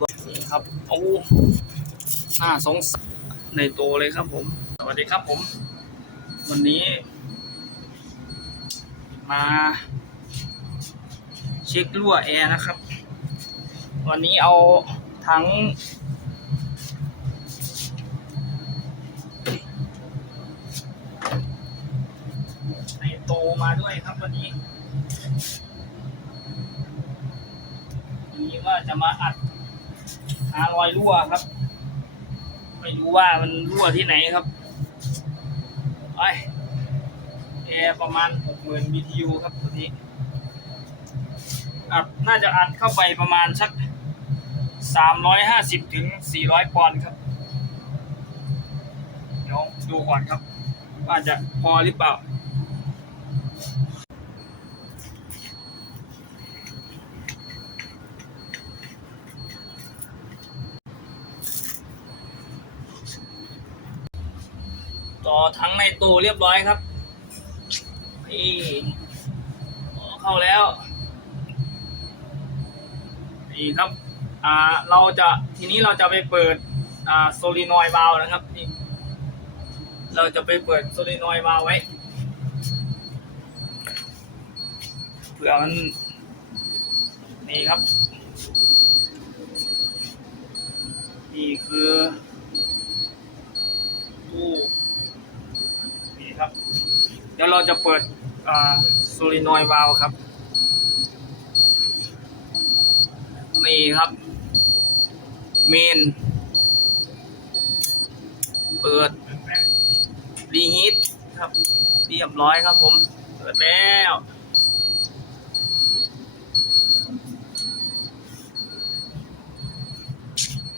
บอกนี่ครับโอ้น่าสงสในโตวเลยครับผม สวัสดีครับผม วันนี้ มาเช็ครั่วแอร์นะครับ วันนี้เอาทั้งไอโตมาด้วยครับวันนี้ จะมาอัดหารอยรั่วครับ ไม่รู้ว่ามันรั่วที่ไหนครับไอแอร์ประมาณหกหมื่น BTU ครับตัวนี้อัดน่าจะอัดเข้าไปประมาณสักสามร้อยห้าสิบถึงสี่ร้อยปอนด์ครับเดี๋ยวดูก่อนครับ ว่าจะพอหรือเปล่า ต่อทั้งในตู้เรียบร้อยครับนี่เข้าแล้ว นี่ครับ อ่า เราจะทีนี้เราจะไปเปิด อ่าโซลินอยด์วาล์วนะครับนี่เราจะไปเปิดโซลินอยด์วาล์วไว้เผื่อมัน นี่ครับ นี่คือตู้ นี่ครับ เดี๋ยวเราจะเปิดโซลินอยด์วาล์วครับ นี่ครับ เมน เปิด รีฮีทครับ เรียบร้อยครับผม เปิดแล้ว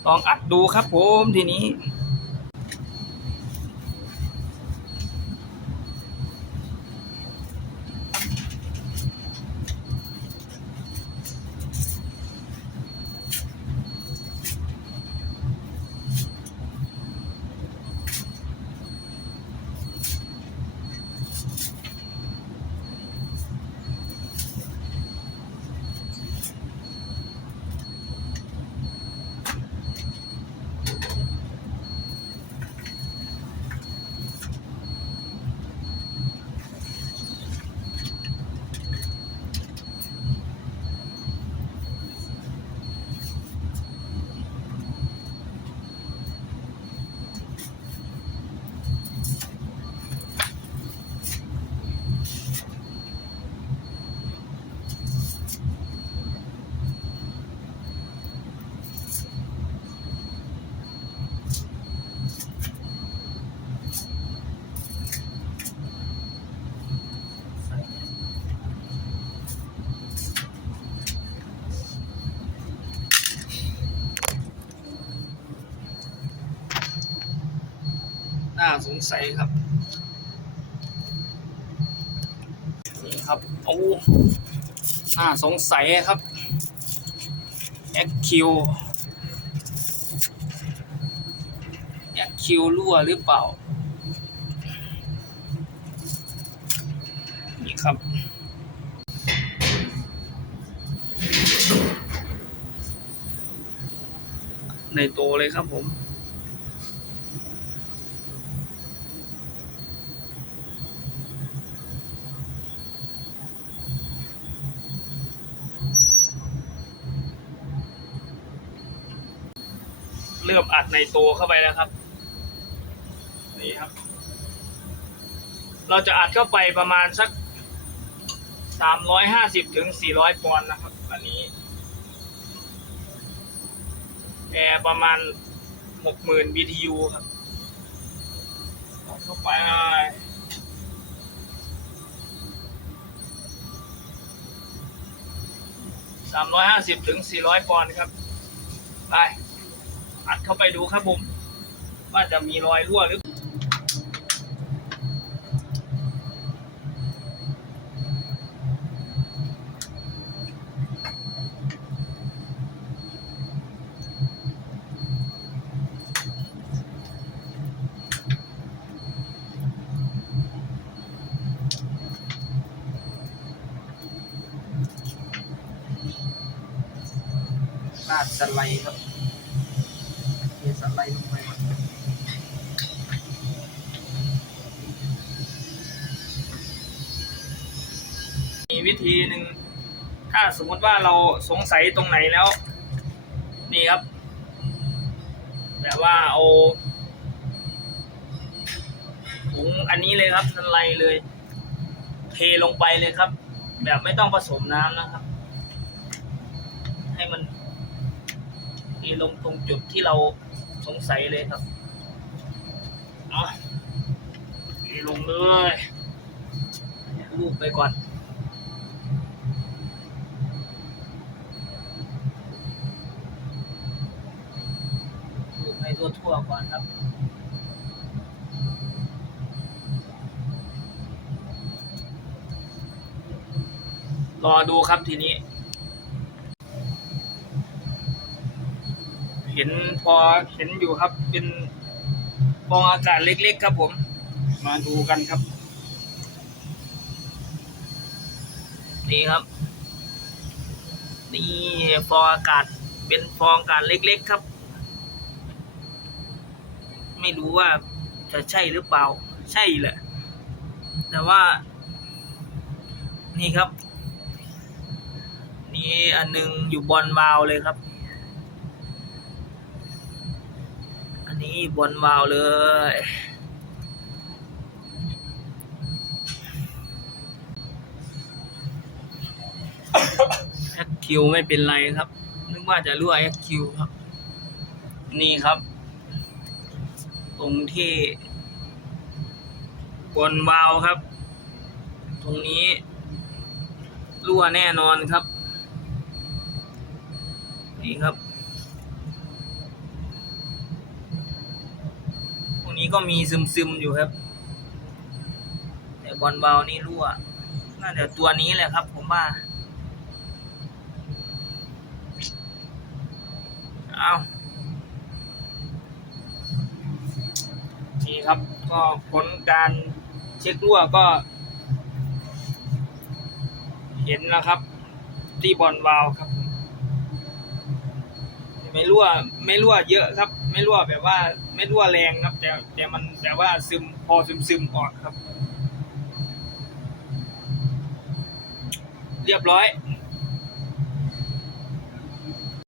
ลองอัดดูครับผมทีนี้ สงสัยครับนี่ครับโอ้น่าสงสัยครับ XQ XQ รั่วหรือเปล่า นี่ครับในโตเลยครับผม ริ่มอัดในตัวเข้าไปแล้วครับ นี่ครับ เราจะอัดเข้าไปประมาณสักสามร้อยห้าสิบถึงสี่ร้อยปอนด์นะครับ อันนี้แอร์ประมาณหกหมื่น BTU ครับอัดเข้าไปสามร้อยห้าสิบถึงสี่ร้อยปอนด์ครับ ไป เข้าไปดูครับผมว่าจะมีรอยรั่วหรือลาดสไลด์ครับ วิธีหนึ่งถ้าสมมติว่าเราสงสัยตรงไหนแล้ว นี่ครับแบบว่าเอาถุงอันนี้เลยครับสไลด์เลย เทลงไปเลยครับ แบบไม่ต้องผสมน้ำนะครับ ให้มันเทลงตรงจุดที่เราสงสัยเลยครับเอาเทลงเลยลูบไปก่อน ลูบให้ ทั่วๆก่อนครับรอดูครับทีนี้ เห็นพอเห็นอยู่ครับ เป็นฟองอากาศเล็กๆครับผม มาดูกันครับ นี่ครับ นี่ฟองอากาศเป็นฟองอากาศเล็กๆครับ ไม่รู้ว่าจะใช่หรือเปล่า ใช่แหละ แต่ว่า นี่ครับ นี่อันหนึงอยู่บอลวาล์วเลยครับ อันนี้บอลวาล์วเลยแอคคิวไม่เป็นไรครับ นึกว่าจะรั่วแอคคิวครับ นี่ครับ ตรงที่บอลวาล์วครับ ตรงนี้ รั่วแน่นอนครับ นี่ครับตรงนี้ก็มีซึมๆอยู่ครับ แต่บอลเบานี่รั่วน่าจะตัวนี้แหละครับ ผมว่า เอานี่ ครับ ก็ผลการเช็ครั่วก็ เห็นแล้วครับ ที่บอลวาล์วครับ ไม่รั่ว ไม่รั่วเยอะครับ ไม่รั่วแบบว่า ไม่รั่วแรงครับ แต่แต่มันแต่ว่าซึมพอซึมซึมออกครับ เรียบร้อย